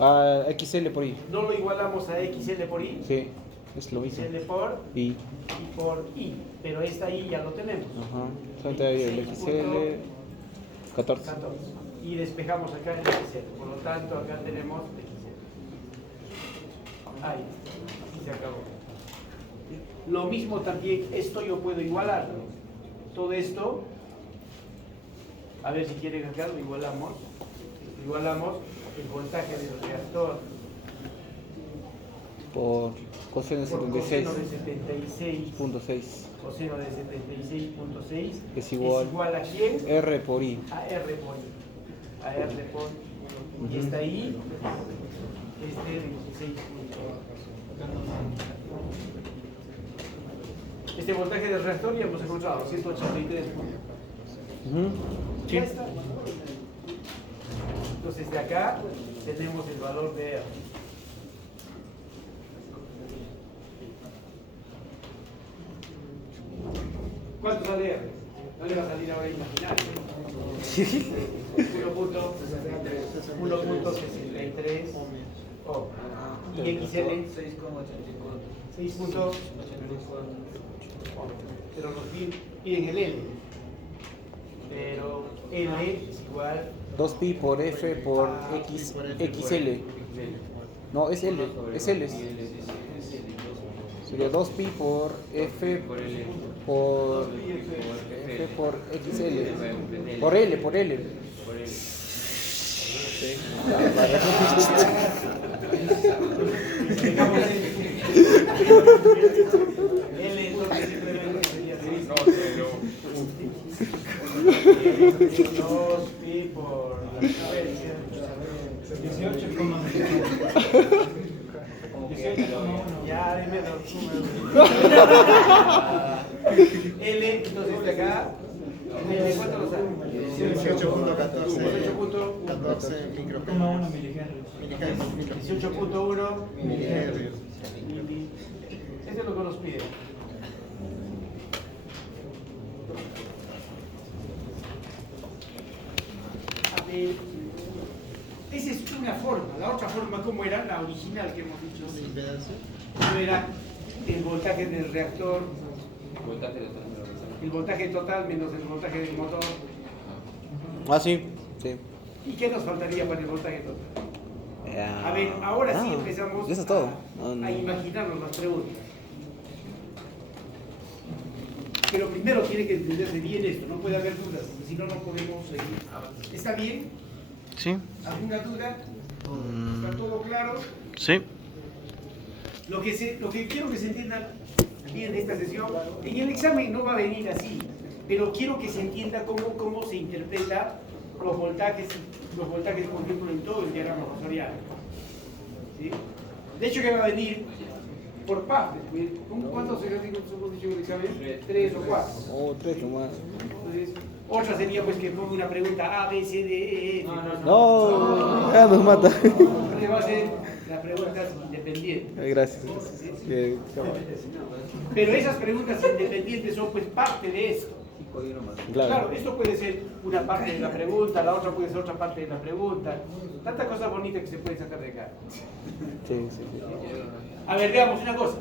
A XL por I. ¿No lo igualamos a XL por I? Sí, es lo mismo. XL por I. y por I. Pero esta I ya lo tenemos. Ajá. Solamente hay el XL 14. 14. Y despejamos acá el XL. Por lo tanto, acá tenemos XL. Ahí. Y se acabó. Lo mismo también, esto yo puedo igualarlo. Todo esto, a ver si quieren acá, lo igualamos. Igualamos el voltaje del reactor Por coseno de por coseno 76.6. de 76. Coseno de 76.6 Es igual a quién? R por I. A R por I. A R por I. Y está ahí, este 26. Este voltaje del reactor ya hemos encontrado, 183 puntos. Sí. Ya está. Entonces de acá tenemos el valor de R. ¿Cuánto sale R? No le va a salir ahora imaginario. 1.63 O. Y XL 6.84. Pero nos piden el L. Pero L es igual 2pi por f por x, xl. No, es L, es L. Sería 2pi por f por f por xl. Por L, por L. Sí. L entonces simplemente sería 2pi por la frecuencia 18,1. Ya, dime los números. L, entonces de acá, L, ¿cuánto nos da? 18.14 microhenrios. 18.1 miliherrios. Este es lo que nos pide. A ver, esa es una forma. La otra forma, ¿cómo era? La original que hemos dicho. ¿De impedancia? No era el voltaje del reactor, el voltaje total menos el voltaje del motor. Ah, sí. Sí. ¿Y qué nos faltaría para el voltaje total? A ver, ahora sí empezamos eso es todo. a imaginarnos las preguntas. Pero primero tiene que entenderse bien esto, no puede haber dudas, si no, no podemos seguir. ¿Está bien? Sí. ¿Alguna duda? ¿Está todo claro? Sí. Lo que quiero que se entienda bien de esta sesión, en el examen no va a venir así, pero quiero que se entienda cómo se interpreta los voltajes, por ejemplo, en todo el diagrama fasorial. ¿Sí? De hecho, que va a venir por partes. ¿Cuántos ejercicios hemos dicho en el examen? 3 o 4. Oh, 3 nomás. Entonces, otra sería pues que ponga una pregunta A, B, C, D, E, F. No, ya nos mata. Entonces va a ser las preguntas independientes. Gracias. Pero esas preguntas independientes son pues parte de esto. Claro, esto puede ser una parte de la pregunta, la otra puede ser otra parte de la pregunta. Tantas cosas bonitas que se pueden sacar de acá. Sí, sí. A ver, veamos una cosa.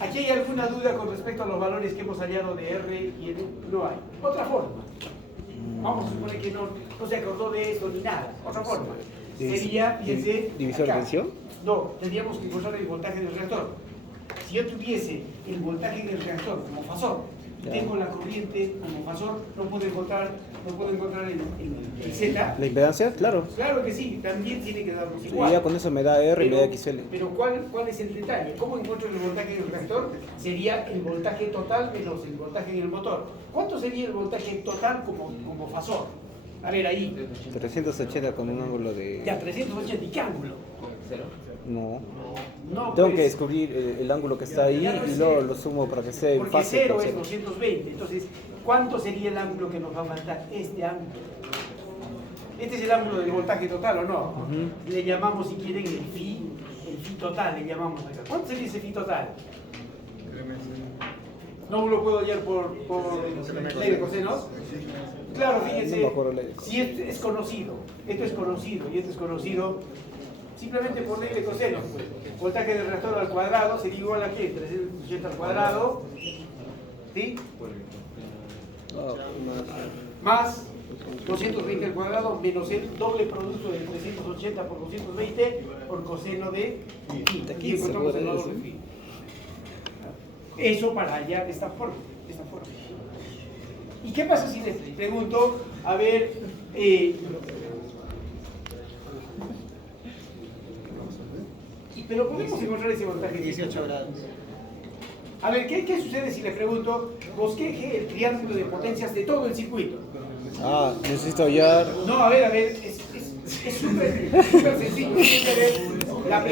¿Aquí hay alguna duda con respecto a los valores que hemos hallado de R y N? No hay. Otra forma. Vamos a suponer que no se acordó de esto ni nada. Otra forma. Sería, fíjense, ¿divisor de tensión? No, tendríamos que encontrar el voltaje del reactor. Si yo tuviese el voltaje del reactor como fasor, y tengo la corriente como fasor, no puedo encontrar el Z. ¿La impedancia? Claro. Claro que sí, también tiene que darnos Y igual. ya con eso me da R y me da XL. Pero ¿cuál es el detalle? ¿Cómo encuentro el voltaje del reactor? Sería el voltaje total menos el voltaje del motor. ¿Cuánto sería el voltaje total como fasor? A ver, ahí. 380 con un ángulo de... Ya, 380. ¿Y qué ángulo? No. No, Tengo pues, que descubrir el ángulo que está ahí y luego lo sumo para que esté en porque fase. 0 con es cero. 220. Entonces, ¿cuánto sería el ángulo que nos va a faltar? Este ángulo. Este es el ángulo del voltaje total, ¿o no? Le llamamos, si quieren, el phi total, le llamamos acá. ¿Cuánto sería ese phi total? No lo puedo hallar por ley de cosenos. Claro, fíjense, No me acuerdo ley de si esto es conocido y esto es conocido, simplemente por ley de cosenos, pues. Voltaje del reactor al cuadrado sería igual a ¿qué? 380 al cuadrado, ¿sí? Más 220 al cuadrado menos el doble producto de 380 por 220 por coseno de phi. Aquí encontramos el valor de phi. Eso para hallar esta forma. ¿Y qué pasa si les pregunto, a ver, pero podemos encontrar ese voltaje? 18 grados. A ver, ¿qué sucede si le pregunto, bosqueje el triángulo de potencias de todo el circuito? Ah, necesito hallar... No, a ver, es súper sencillo. La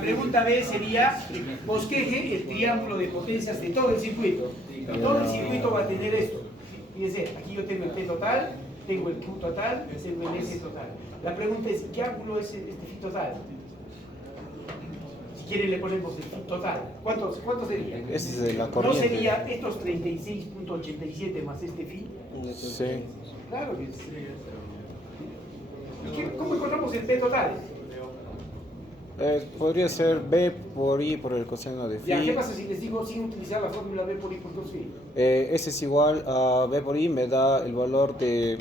pregunta B sería, bosqueje el triángulo de potencias de todo el circuito. Todo el circuito va a tener esto. Fíjense, aquí yo tengo el P total, tengo el Q total, tengo el S total. La pregunta es, ¿qué ángulo es este phi total? Si quieren le ponemos el phi total. ¿Cuánto sería? Ese es de la ¿No corriente. sería estos 36.87 más este phi? Sí. Claro que sí. ¿Y cómo encontramos el P total? Podría ser B por I por el coseno de Ya, ¿qué phi. pasa si les digo sin utilizar la fórmula B por I por 2 phi? S es igual a B por I, me da el valor de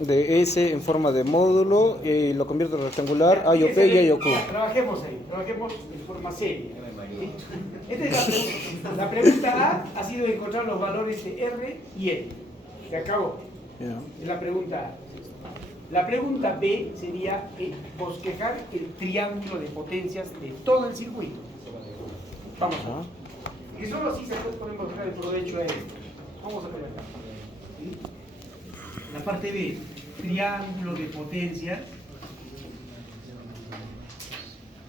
S en forma de módulo y lo convierto en rectangular, A yo P y A yo Q. Ya, trabajemos ahí, trabajemos en forma seria. ¿Sí? Esta es la pregunta A ha sido encontrar los valores de R y L. Se acabó. Ya. Es la pregunta A. La pregunta B sería bosquejar el triángulo de potencias de todo el circuito. Vamos a Ajá. ver. Y solo así se podemos sacar el provecho a esto. Vamos a ver acá. ¿Sí? La parte B, triángulo de potencias.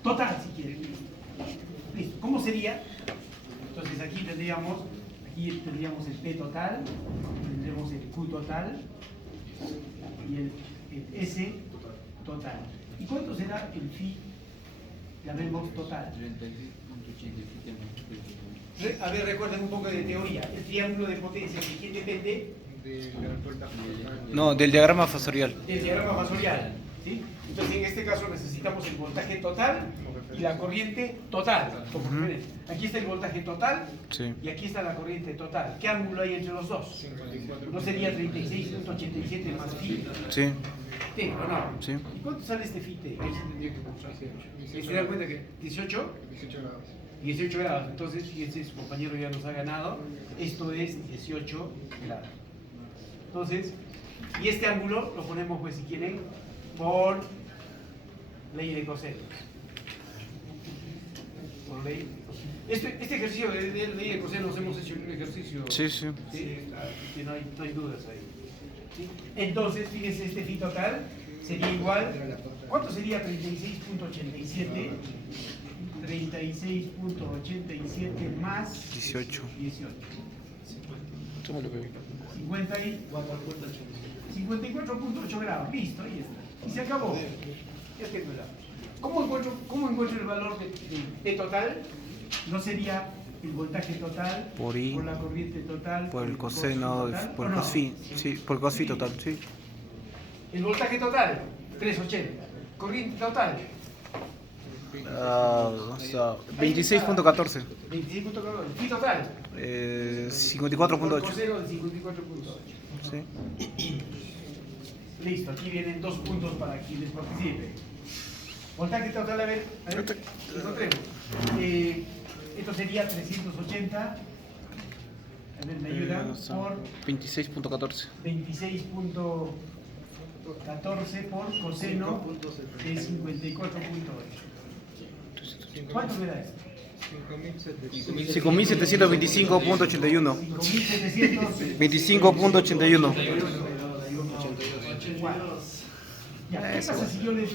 Total, si quieren. Listo. ¿Cómo sería? Entonces aquí tendríamos el P total, tendremos el Q total y el S total. ¿Y cuánto será el phi? Llamemos total. A ver, recuerden un poco de teoría. El triángulo de potencias, ¿de quién depende? No, del diagrama fasorial. Del diagrama fasorial. ¿Sí? Entonces, en este caso necesitamos el voltaje total y la corriente total. Como referencia. Aquí está el voltaje total Sí. y aquí está la corriente total. ¿Qué ángulo hay entre los dos? ¿No sería 36.87 más phi? Sí. ¿T o no? Sí. ¿Y cuánto sale este phi T? ¿Se dan cuenta que 18? 18 grados. Entonces, fíjense, su compañero ya nos ha ganado. Esto es 18 grados. Entonces, y este ángulo lo ponemos, pues, si quieren, por ley de coseno. Por ley de coseno. Este ejercicio de ley de cosenos hemos hecho un ejercicio. Sí, sí. ¿Sí? Que no hay dudas ahí. ¿Sí? Entonces, fíjense, este phi total sería igual. ¿Cuánto sería 36.87? 36.87 más 18. 18. Tómalo, bebé. 54.8 grados. Listo, ahí está. Y se acabó. Ya tengo el árbol. ¿Cómo encuentro el valor de P total? No sería el voltaje total Por I, la corriente total, por el coseno, total, por ¿o el no? cosfi, sí, por el cosfi total, sí. El voltaje total, 380. Corriente total, O sea, 26.14. 25.4. Phi total, 54.8. coseno de 54.8. Sí. Listo, aquí vienen 2 puntos para quienes participen. Voltaje total, a ver, encontremos. Esto sería 380. A ver, me ayudan por 26.14. 26.14 por coseno de 54.8. ¿Cuánto me da esto? 5.725.81. 25.81. Ya, ¿qué pasa si yo les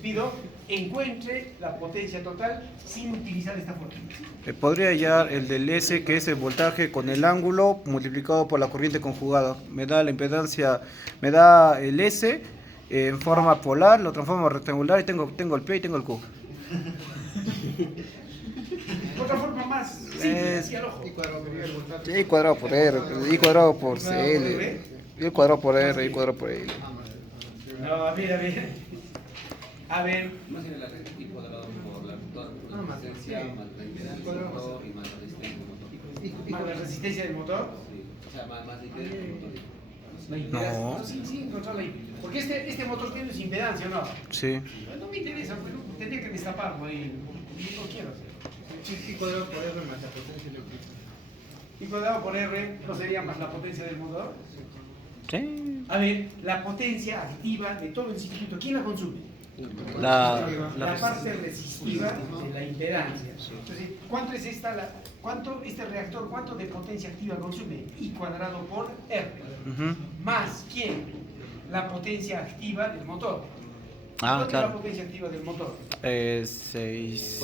pido encuentre la potencia total sin utilizar esta fórmula? Podría hallar el del S, que es el voltaje con el ángulo multiplicado por la corriente conjugada. Me da la impedancia, me da el S en forma polar, lo transformo en rectangular y tengo el P y tengo el Q. Otra forma más simple, así al ojo. I cuadrado por R, I cuadrado por CL, I cuadrado por R, I cuadrado por L. No, a ver. A ver. Más bien la y cuadrado por la resistencia más la impedancia del motor y más la resistencia del motor. Más la resistencia del motor. Sí, o sea, más la impedancia del motor. La impedancia. No. Sí, encontrar la impedancia. Porque este motor tiene su impedancia, ¿no? Sí. No me interesa, pues, tendría que destaparlo ahí. No quiero hacer. Y cuadrado por R más la potencia eléctrica. Y cuadrado por R no sería más la potencia del motor. Sí. A ver, la potencia activa de todo el circuito, ¿quién la consume? La parte resistiva de la impedancia. Entonces, ¿cuánto es este reactor, cuánto de potencia activa consume? I cuadrado por R. Ujú. Más, ¿quién? La potencia activa del motor. Ah, ¿Cuánto es la claro. potencia activa del motor? 6.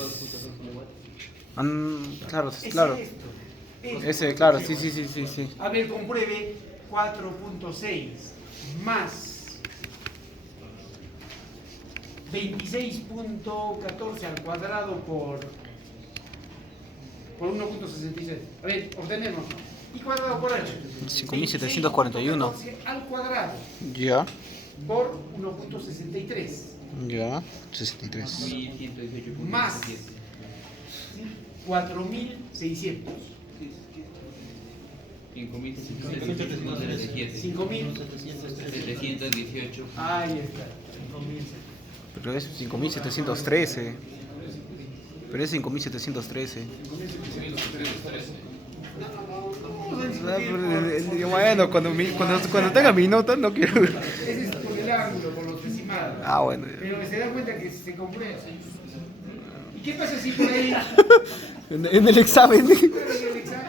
Claro, Es claro. esto. Ese, claro, sí. A ver, compruebe 4.6 más 26.14 al cuadrado por 1.66. A ver, ordenemos. Y cuadrado por H. 5.741. 26.14 al cuadrado Ya. por 1.63. Ya, 63. 1118.77. Más 4.600. 5.717. 718. Ahí está. 5.700. Pero es 5713. Pero es 5713. Bueno, cuando tenga mi nota no quiero. Ese es por el ángulo, por los decimales. Ah, bueno. Pero se da cuenta que se comprueba. ¿Y qué pasa si por ahí En el examen. en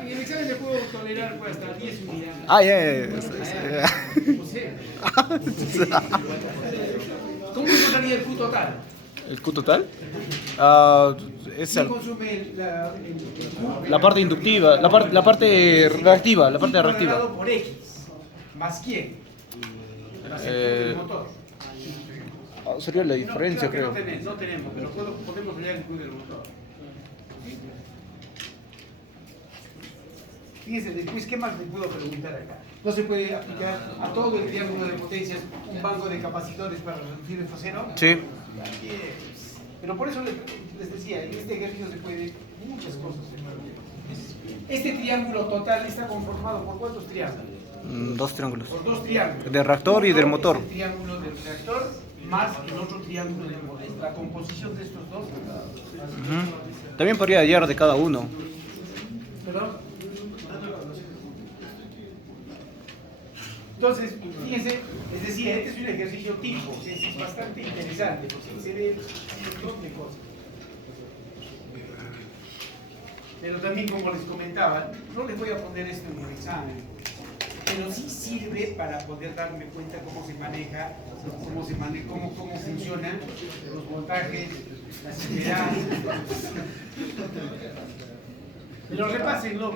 el examen le puedo tolerar pues, hasta 10 unidades? Ah, ya. O sea, ¿cómo encontraría el Q total? ¿El Q total? Ah, es Si consume el Q, la parte inductiva, la parte reactiva, la parte reactiva. cuadrado por X, ¿más quién? Más el Q del motor. Sería la diferencia, No, creo. no tenemos, pero podemos hallar el Q del motor. Fíjense, después, ¿qué más le puedo preguntar acá? ¿No se puede aplicar a todo el triángulo de potencias un banco de capacitores para reducir esto a cero? Sí. También. Pero por eso les decía, en este ejercicio se puede muchas cosas. Este triángulo total está conformado por ¿cuántos triángulos? Dos triángulos. Por dos triángulos. Del reactor y del Uno motor. es el triángulo del reactor más el otro triángulo del motor. La composición de estos dos. Ujú. También podría hallar de cada uno. ¿Perdón? Entonces, fíjense, es decir, este es un ejercicio tipo, es bastante interesante, porque se ve un montón de cosas. Pero también, como les comentaba, no les voy a poner esto en un examen, pero sí sirve para poder darme cuenta cómo se maneja, cómo funcionan los voltajes, las impedancias. Pero repásenlo.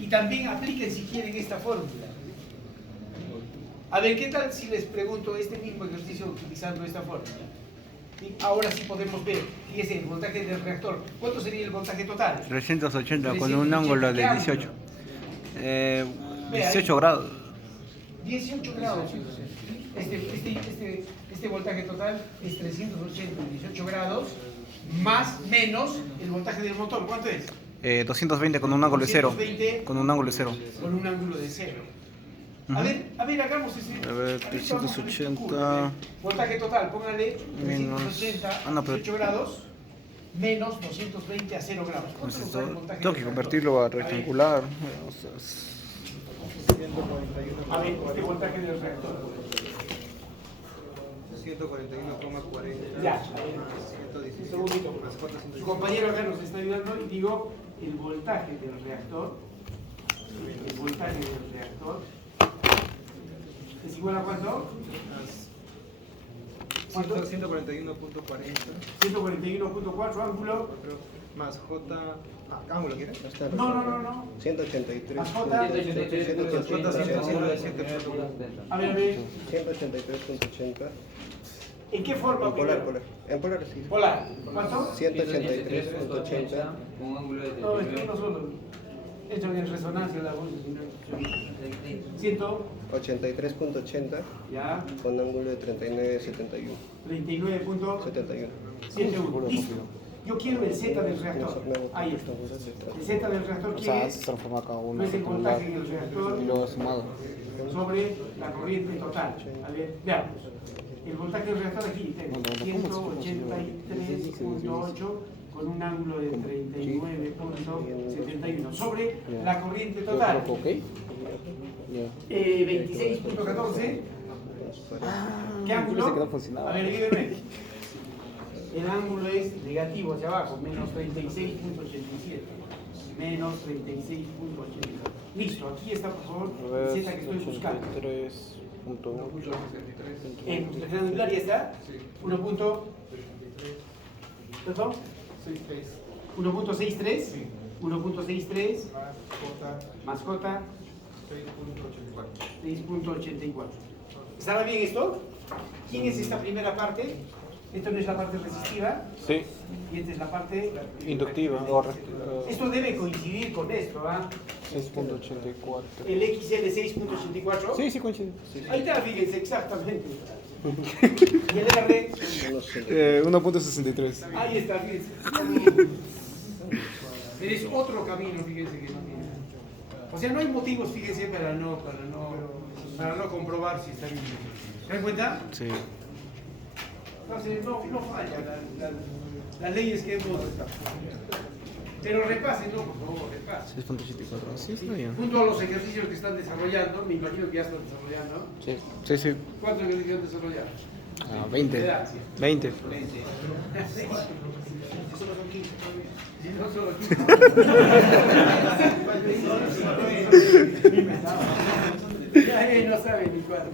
Y también apliquen si quieren esta fórmula. A ver, ¿qué tal si les pregunto este mismo ejercicio utilizando esta fórmula? Y ahora sí podemos ver, fíjense, el voltaje del reactor. ¿Cuánto sería el voltaje total? 380 con un ángulo de ¿Qué 18. ángulo? 18 grados. 18 grados. Este voltaje total es 380, 18 grados, más menos el voltaje del motor. ¿Cuánto es? 220 con un ángulo de 0. 220 Con un ángulo de 0. con un ángulo de 0. A ver, hagamos ese. A ver, 380. Voltaje total, póngale Menos. 380 Ah, no, pero. 18 grados menos 220 a 0 grados. ¿Cuánto nos da el voltaje Tengo que del convertirlo a rectangular. reactor? A ver, este voltaje del reactor. 141,40. Ya. 117 Un segundito. más 4, Su compañero acá nos está ayudando y digo el voltaje del reactor. El voltaje del reactor es igual a ¿cuánto? ¿Cuánto? 141,40 141.4 ángulo. más J. ¿Ángulo quieres? No. 183. Más J. 117.1. A ver. 183.80. ¿En qué forma? En polar. En polar, sí. Polar. ¿Cuánto? 183.80. Con un ángulo de No, es que uno solo. Hecho en resonancia la voz. 100. 83.80 Ya. con ángulo de 39.71. 39.71. Listo. Yo quiero el Z del reactor. Ahí está. El Z del reactor, ¿quién es? Se transforma cada uno No es el rectangular voltaje del reactor y luego sumado. sobre la corriente total. A ver, veamos. El voltaje del reactor aquí tengo 183.8 con un ángulo de 39.71 sobre la corriente total. ¿Ok? Ya. 26.14. ¿Qué ángulo? Pensé que no funcionaba. A ver, dígame. El ángulo es negativo hacia abajo, menos 36.87. Menos 36.80. Listo, aquí está por favor el Z que estoy buscando. 3.1. En rectangular ya está. 1. ¿Perdón? 1.63. 1.63 más J 6.84. ¿Estará bien esto? ¿Quién es esta primera parte? Esto no es la parte resistiva Sí. y esta es la parte Inductiva. Esto debe coincidir con esto, ¿ah? 6.84. El XL 6.84. Sí, sí coincide. Ahí está, fíjense, exactamente. Y el R, 1.63. ahí está, fíjense. Es otro camino, fíjense que no tiene. O sea, no hay motivos, fíjense, para no comprobar si está bien. ¿Se dan cuenta? Sí. Entonces, no falla las leyes que hemos. Pero repásenlo, por favor, repasen. 6.84. Sí, está bien. Junto a los ejercicios que están desarrollando, me imagino que ya están desarrollando. Sí, sí, sí. ¿Cuántos ejercicios desarrollaron? 20. 20. No solo 15. Ya no saben ni cuánto.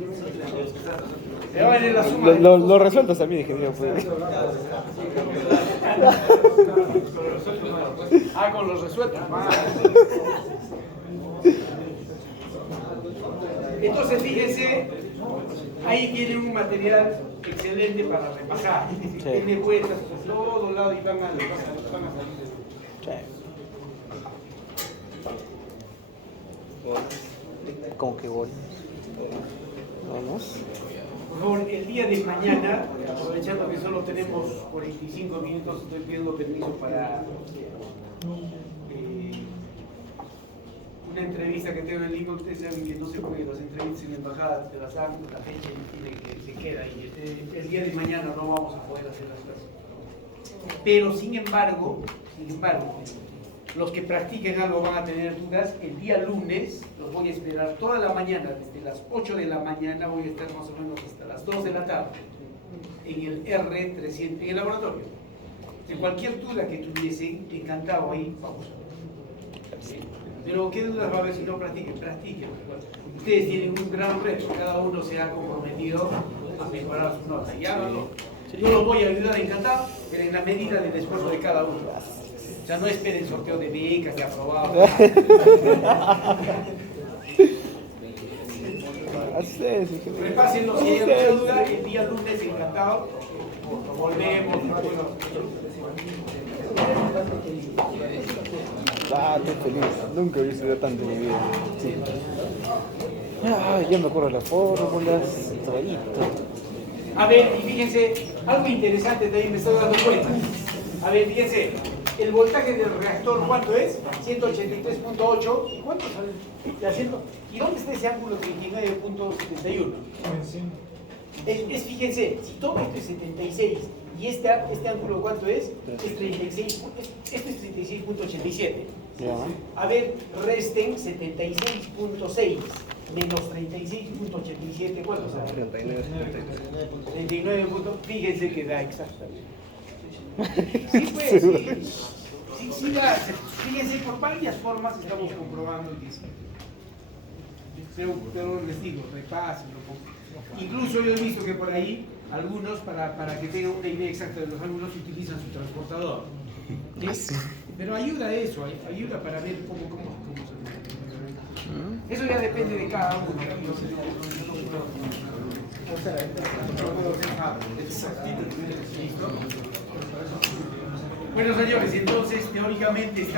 Pero en la suma. Lo resueltas también, ingeniero. Pues. Con los resueltos. Entonces, fíjense, ahí tienen un material excelente para repasar. Tiene vueltas por todos lados y van a salir. ¿Cómo que gol? Vamos. Por favor, el día de mañana, aprovechando que solo tenemos 45 minutos, estoy pidiendo permiso para una entrevista que tengo en Lima. Ustedes saben que no se pueden las entrevistas en la embajada, te las dan la fecha y tiene que se queda. Y el día de mañana no vamos a poder hacer las clases. Pero sin embargo, los que practiquen algo van a tener dudas. El día lunes los voy a esperar toda la mañana, desde las 8 de la mañana voy a estar más o menos hasta las 2 de la tarde en el R300, en el laboratorio. De cualquier duda que tuviesen, encantado ahí, vamos. Pero ¿qué dudas va a haber si no practiquen? Practiquen. Ustedes tienen un gran reto, cada uno se ha comprometido a mejorar su nota. Y háganlo. Yo los voy a ayudar encantado, pero en la medida del esfuerzo de cada uno. O sea, no esperen sorteo de becas, de aprobados. Repásenlo, si hay alguna duda, el día lunes encantado. Volvemos. Estoy feliz. Nunca he visto tanto en mi vida. Sí. Ya me acuerdo de las fórmulas, todito. A ver, y fíjense, algo interesante también me estoy dando cuenta. A ver, fíjense, el voltaje del reactor, ¿cuánto es? 183.8. ¿Y cuánto sale? ¿Y dónde está ese ángulo 39.71? Fíjense, si todo esto es 76 y este ángulo, ¿cuánto es? Es 36, esto es 36.87. A ver, resten 76.6 menos 36.87, ¿cuánto sale? 39. Fíjense que da exactamente. Sí, pues, sí da. Fíjense, por varias formas estamos comprobando que sí. Pero les digo, repasen un poco. Incluso yo he visto que por ahí algunos, para que tengan una idea exacta de los ángulos, utilizan su transportador. ¿Sí? Pero ayuda eso, ayuda para ver cómo se mueve. Eso ya depende de cada uno. ¿Listo? Bueno, señores, entonces teóricamente está